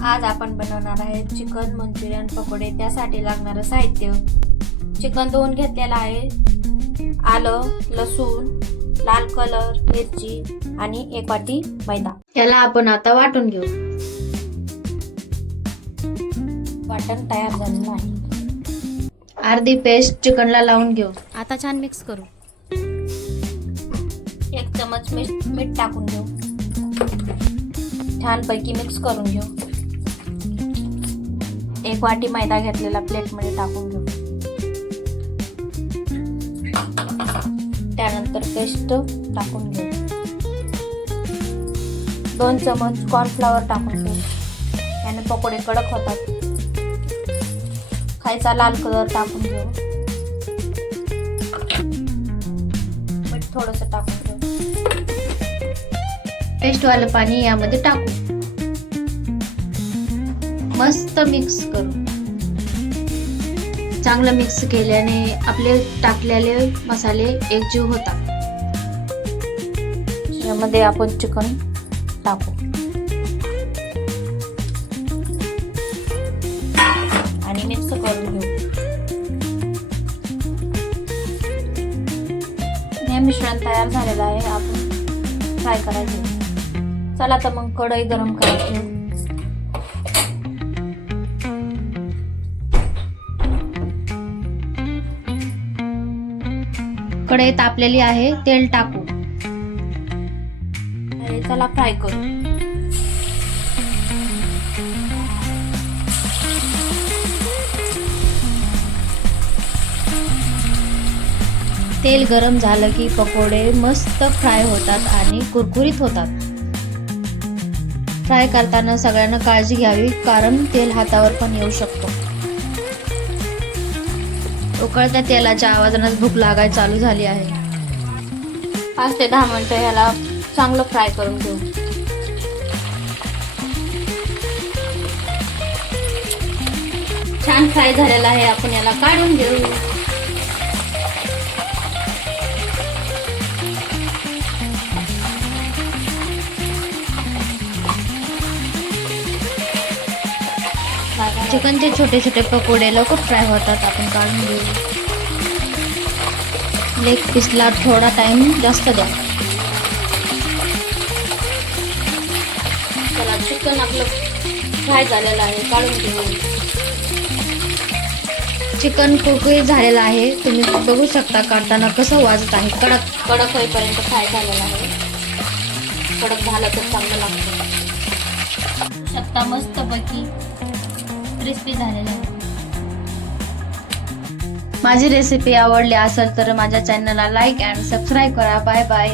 आज आपण बनवणार आहे चिकन मंचुरियन पकोडे। त्यासाठी लागणारे साहित्य: चिकन धुवून घेतलेला आहे, आलं, लसूण, लाल कलर मिरची आणि 1 वाटी मैदा। याला आपण आता वाटून घेऊ। वाटण तयार झालेलं आहे। अर्धी पेस्ट चिकनला लावून घेऊ। आता छान मिक्स करू। 1 चमच मीठ टाकून घेऊ। छान पैकी मिक्स करून घेऊ। 1 वाटी मैदा घेतलेला प्लेट मध्ये टाकून घेऊ। त्यानंतर पेस्ट टाकून घेऊ। 2 चमच कॉर्नफ्लॉवर टाकून घेऊ। याने पकोडे कडक होतात। खायचा लाल कलर टाकून घेऊ। मीठ थोडंसं टाकून घेऊ। पेस्ट वालं पाणी यामध्ये टाकू। मस्त मिक्स करू। चांगलं मिक्स केल्याने आपले टाकलेले मसाले एकजीव होतात। यामध्ये आपण चिकन टाकू आणि मिक्स करून घेऊ। हे मिश्रण तयार झालेलं आहे। आपण फ्राय करायचे। चला तर मग कढई गरम करायची। कढई तापलेली आहे, तेल टाकू। चला फ्राय करू। तेल गरम झालं की पकोडे मस्त फ्राय होतात आणि कुरकुरीत होतात। फ्राय करताना सगळ्यांना काळजी घ्यावी, कारण तेल हातावर पण येऊ शकतो। उकळत्या तेलाच्या आवाजाने भूक लागायला चालू झाली आहे। 5 ते 10 मिनिटं याला चांगलं फ्राय करून घेऊ। छान फ्राय झालेला आहे। आपण याला काढून घेऊ। चिकनचे छोटे छोटे पकोडे लवकर फ्राय होतात। आपण काढून घेऊ। लेग पीसला थोडा टाइम जास्त द्या। चला, चिकन आपलं फ्राय झालेलं आहे, काढून घेऊ। चिकन कुरकुरीत झालेलं आहे। तुम्ही बघू शकता काढताना कसं वाजत आहे। कडक कडक होईपर्यंत फ्राय झालेलं आहे। कडक झालं तर चांगलं लागतं। शकता मस्त पैकी क्रिस्पी झालेलं आहे। माझी रेसिपी आवडली असेल तर माझ्या चॅनलला लाईक अँड सबस्क्राईब करा। Bye bye.